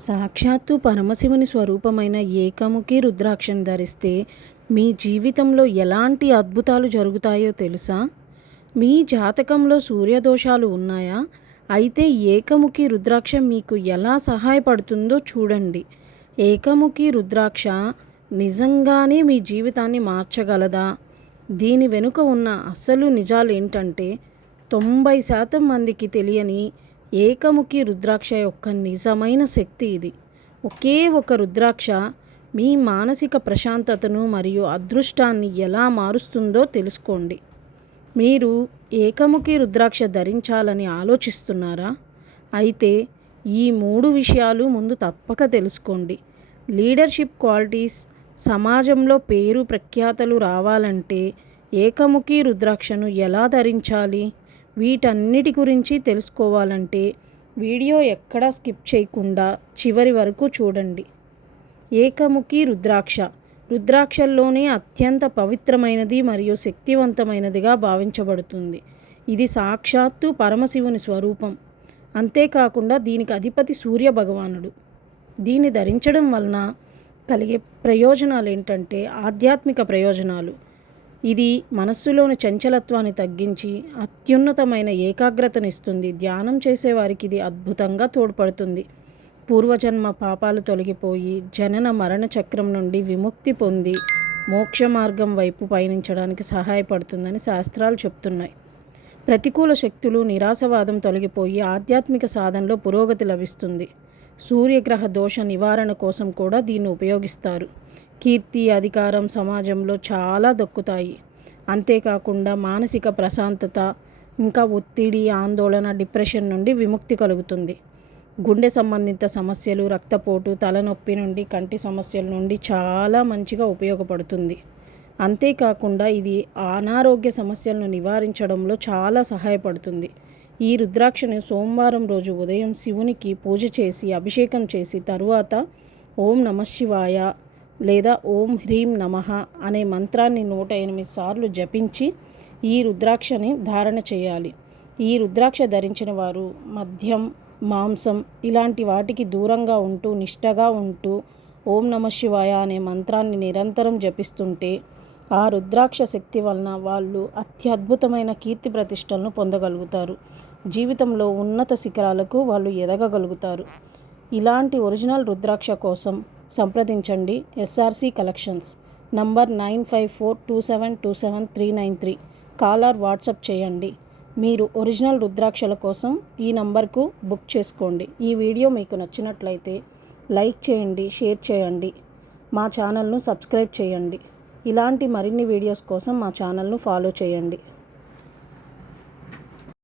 సాక్షాత్తు పరమశివుని స్వరూపమైన ఏకముఖి రుద్రాక్షను ధరిస్తే మీ జీవితంలో ఎలాంటి అద్భుతాలు జరుగుతాయో తెలుసా? మీ జాతకంలో సూర్యదోషాలు ఉన్నాయా? అయితే ఏకముఖి రుద్రాక్ష మీకు ఎలా సహాయపడుతుందో చూడండి. ఏకముఖి రుద్రాక్ష నిజంగానే మీ జీవితాన్ని మార్చగలదా? దీని వెనుక ఉన్న అసలు నిజాలు ఏంటంటే 90% మందికి తెలియని ఏకముఖి రుద్రాక్ష యొక్క నిజమైన శక్తి ఇది. ఒకే ఒక రుద్రాక్ష మీ మానసిక ప్రశాంతతను మరియు అదృష్టాన్ని ఎలా మారుస్తుందో తెలుసుకోండి. మీరు ఏకముఖి రుద్రాక్ష ధరించాలని ఆలోచిస్తున్నారా? అయితే ఈ 3 విషయాలు ముందు తప్పక తెలుసుకోండి. లీడర్షిప్ క్వాలిటీస్, సమాజంలో పేరు ప్రఖ్యాతలు రావాలంటే ఏకముఖి రుద్రాక్షను ఎలా ధరించాలి? వీటన్నిటి గురించి తెలుసుకోవాలంటే వీడియో ఎక్కడా స్కిప్ చేయకుండా చివరి వరకు చూడండి. ఏకముఖి రుద్రాక్ష రుద్రాక్షల్లోనే అత్యంత పవిత్రమైనది మరియు శక్తివంతమైనదిగా భావించబడుతుంది. ఇది సాక్షాత్తు పరమశివుని స్వరూపం. అంతేకాకుండా దీనికి అధిపతి సూర్య భగవానుడు. దీన్ని ధరించడం వలన కలిగే ప్రయోజనాలు ఏంటంటే ఆధ్యాత్మిక ప్రయోజనాలు. ఇది మనస్సులోని చంచలత్వాన్ని తగ్గించి అత్యున్నతమైన ఏకాగ్రతనిస్తుంది. ధ్యానం చేసేవారికి ఇది అద్భుతంగా తోడ్పడుతుంది. పూర్వజన్మ పాపాలు తొలగిపోయి జనన మరణ చక్రం నుండి విముక్తి పొంది మోక్ష మార్గం వైపు పయనించడానికి సహాయపడుతుందని శాస్త్రాలు చెప్తున్నాయి. ప్రతికూల శక్తులు, నిరాశవాదం తొలగిపోయి ఆధ్యాత్మిక సాధనలో పురోగతి లభిస్తుంది. సూర్యగ్రహ దోష నివారణ కోసం కూడా దీన్ని ఉపయోగిస్తారు. కీర్తి, అధికారం సమాజంలో చాలా దక్కుతాయి. అంతేకాకుండా మానసిక ప్రశాంతత, ఇంకా ఒత్తిడి, ఆందోళన, డిప్రెషన్ నుండి విముక్తి కలుగుతుంది. గుండె సంబంధిత సమస్యలు, రక్తపోటు, తలనొప్పి నుండి, కంటి సమస్యల నుండి చాలా మంచిగా ఉపయోగపడుతుంది. అంతేకాకుండా ఇది అనారోగ్య సమస్యలను నివారించడంలో చాలా సహాయపడుతుంది. ఈ రుద్రాక్షను సోమవారం రోజు ఉదయం శివునికి పూజ చేసి అభిషేకం చేసి తరువాత ఓం నమఃశివాయ లేదా ఓం హ్రీం నమః అనే మంత్రాన్ని 108 సార్లు జపించి ఈ రుద్రాక్షని ధారణ చేయాలి. ఈ రుద్రాక్ష ధరించిన వారు మద్యం, మాంసం ఇలాంటి వాటికి దూరంగా ఉంటూ నిష్టగా ఉంటూ ఓం నమఃశివాయ అనే మంత్రాన్ని నిరంతరం జపిస్తుంటే ఆ రుద్రాక్ష శక్తి వలన వాళ్ళు అత్యద్భుతమైన కీర్తి ప్రతిష్టలను పొందగలుగుతారు. జీవితంలో ఉన్నత శిఖరాలకు వాళ్ళు ఎదగగలుగుతారు. ఇలాంటి ఒరిజినల్ రుద్రాక్ష కోసం సంప్రదించండి SRC collections number 9542727393. Call or WhatsApp చేయండి. మీరు ఒరిజినల్ రుద్రాక్షల కోసం ఈ నంబర్కు బుక్ చేసుకోండి. ఈ వీడియో మీకు నచ్చినట్లయితే లైక్ చేయండి, షేర్ చేయండి, మా ఛానల్ను సబ్స్క్రైబ్ చేయండి. ఇలాంటి మరిన్ని వీడియోస్ కోసం మా ఛానల్ను ఫాలో చేయండి.